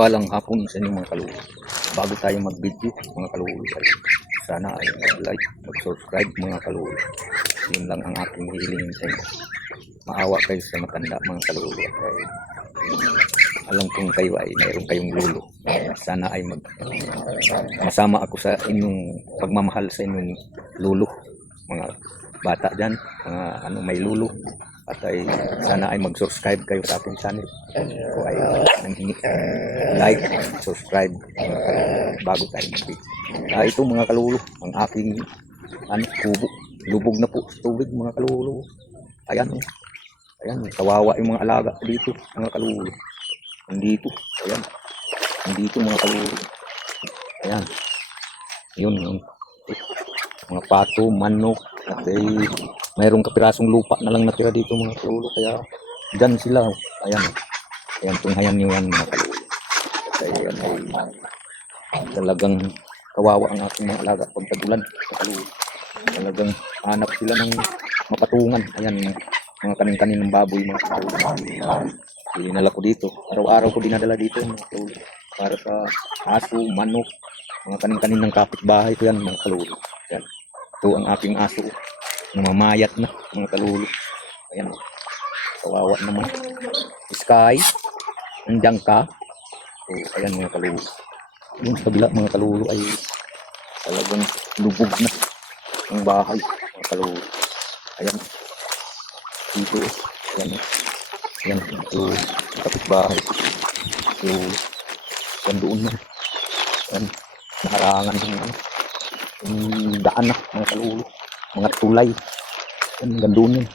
Palang hapon sa inyong mga kaluluwa. Bago tayo mag-video mga kaluluwa, sana ay mag-like, mag-subscribe mga kaluluwa. Yun lang ang aking hihilingin sa inyo. Maawa kayo sa matanda mga kaluluwa. Alam kong kayo ay mayroon kayong lulo. Sana ay masama ako sa inyong pagmamahal sa inyong lulo. Mga bata dyan, mga may lulo. At ay sana ay mag-subscribe kayo sa ating channel. Ako ay nanghingi like, subscribe bago tayo mag-video. Ito mga kaluluwa, ang aking kubo. Lubog na po sa tubig mga kaluluwa. Ayan, ayan, kawawa yung mga alaga dito mga kaluluwa. Nandito, ayan. Nandito mga kaluluwa. Ayan. Yun, mga pato, manok. At mayroong kapirasong lupa na lang natira dito mga kaluluwa. Kaya dyan sila. Ayan. Ayan, tunghayan nyo yan mga kaluluwa. Kaya yan ay talagang kawawa ang ating mga alaga pagtagulan mga kaluluwa. Talagang hanap sila ng mapatungan. Ayan, mga kanin-kanin ng baboy mga kaluluwa. Dinala ko dito. Araw-araw ko dinadala dito mga kaluluwa. Para sa aso, manok, mga kanin-kanin ng kapitbahay ko yan mga kaluluwa. Yan. Ito ang aking aso. Namamayat na mga kaluluwa. Ayan. Kawawa naman. Sky. Nandiyan ka. So, ayan mga kaluluwa. Yung sa kabila mga kaluluwa ay talagang lubog na ang bahay mga kaluluwa. Ayan. Dito. Ayan. Yan, ito kapitbahay. So, yan doon na. Yan, naharangan yung daan na, mga kaluluwa. Mga tulay. Yan, gandoon yan.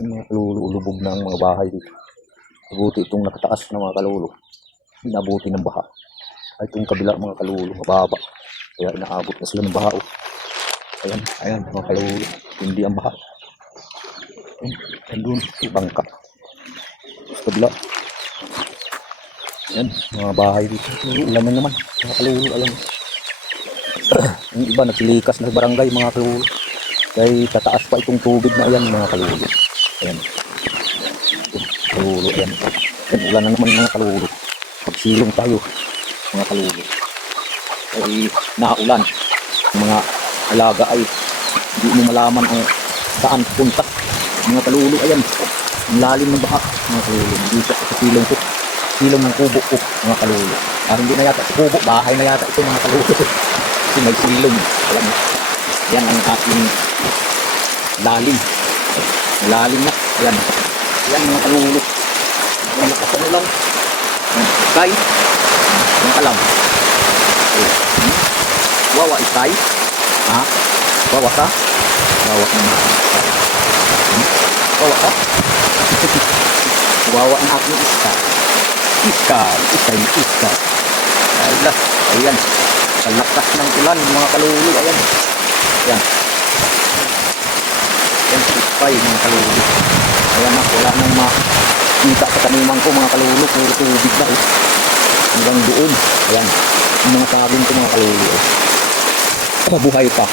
Yung mga kaluluwa, lubog na ang mga bahay dito. Nabuti itong nakataas na mga kaluluwa. Nabuti ng baha. Ay, itong kabila mga kaluluwa, mababa. Kaya inaabot na sila ng baha. Oh. Ayan, ayan, mga kaluluwa. Hindi ang baha. Yan doon, bangka. Kabila. Yan, mga bahay dito. Alam naman, mga kaluluwa, alam. Yung iba, nagsilikas na barangay, mga kaluluwa. Kaya tataas pa itong tubig na yan, mga kaluluwa. Ayan. Kaluluwa, ayan. Yan, ulan na naman, mga kaluluwa. Magsilong tayo, mga kaluluwa. Ay, naulan. Ang mga alaga ay hindi mo malaman ang saan punta. Mga kaluluwa, ayan. Ang lalim ng baha, mga kaluluwa. Dito sa silong ko. Silong ng kubo ko, mga kaluluwa. Hindi na yata sa kubo, bahay na yata ito mga kaluluwa. Kasi may silong. Alam mo. Yan ang aking lalim. Lalim na. Yan. Yan mga kaluluwa. Ang lakas na lang. Ikay. Yung alam. Wawa ikay. Ha? Wawa ka? Wawa ka na. Wawa ka? Wawa ang aking iska. Iska. Ayan. Ang lakas ng ulan mga kaluluwa. Ayan. Ayan. Ayan. Iskay mga kaluluwa. Ayan na. Wala nang makita sa taniman ko mga kaluluwa. Puro tubig na. Hanggang doon. Ayan. Yung mga sabing ko mga kaluluwa. Buhay pa.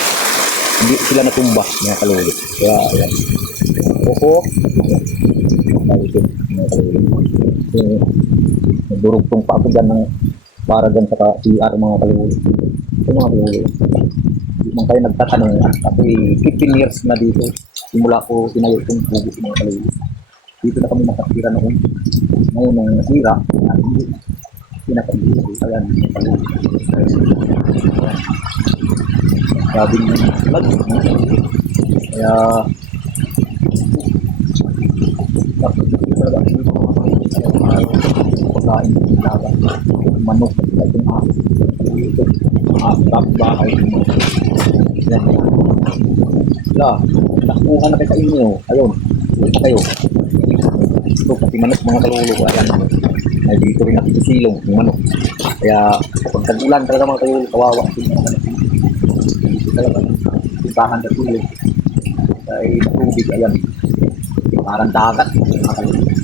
Hindi sila natumba mga kaluluwa. Kaya ayan. Opo. Nagdurugtong pa ako dyan ng para dyan sa CR mga kaluluwa. Ito mga kaluluwa. Hindi man kayo nagtatanong. Ako 15 years na dito. Simula ko tinayo itong kubo mga kaluluwa. Dito na kami nakatira noon. Ngayon nang nasira. Hindi. Pinakabili ko. Ayan mga kaluluwa. Sabing lag. Kaya pagkain ng laga, manok, itong aso, bahay, yan. Nakuha na kayo sa inyo, ayun, ito kayo. Ito, pati manok mga kaluluwa, ayan. Ay, dito rin natin silong, yung manok. Kaya, kapag tag-ulan talaga mga kaluluwa, kawawa. Dito talaga, puntahan sa silong. Ay, tubig, ayan. Parang dagat, mga kaluluwa.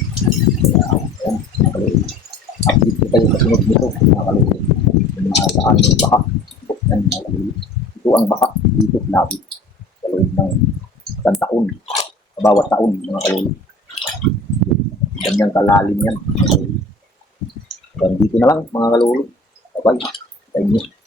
Update ko kayo sa sunod nito mga kaluluwa. Saan yung baka. Ito ang baka dito labi sa loob ng isang taon, sa bawat taon mga kaluluwa. Ganyang kalalim yan. Hanggang dito na lang mga kalulu. Bye-bye. Thank you.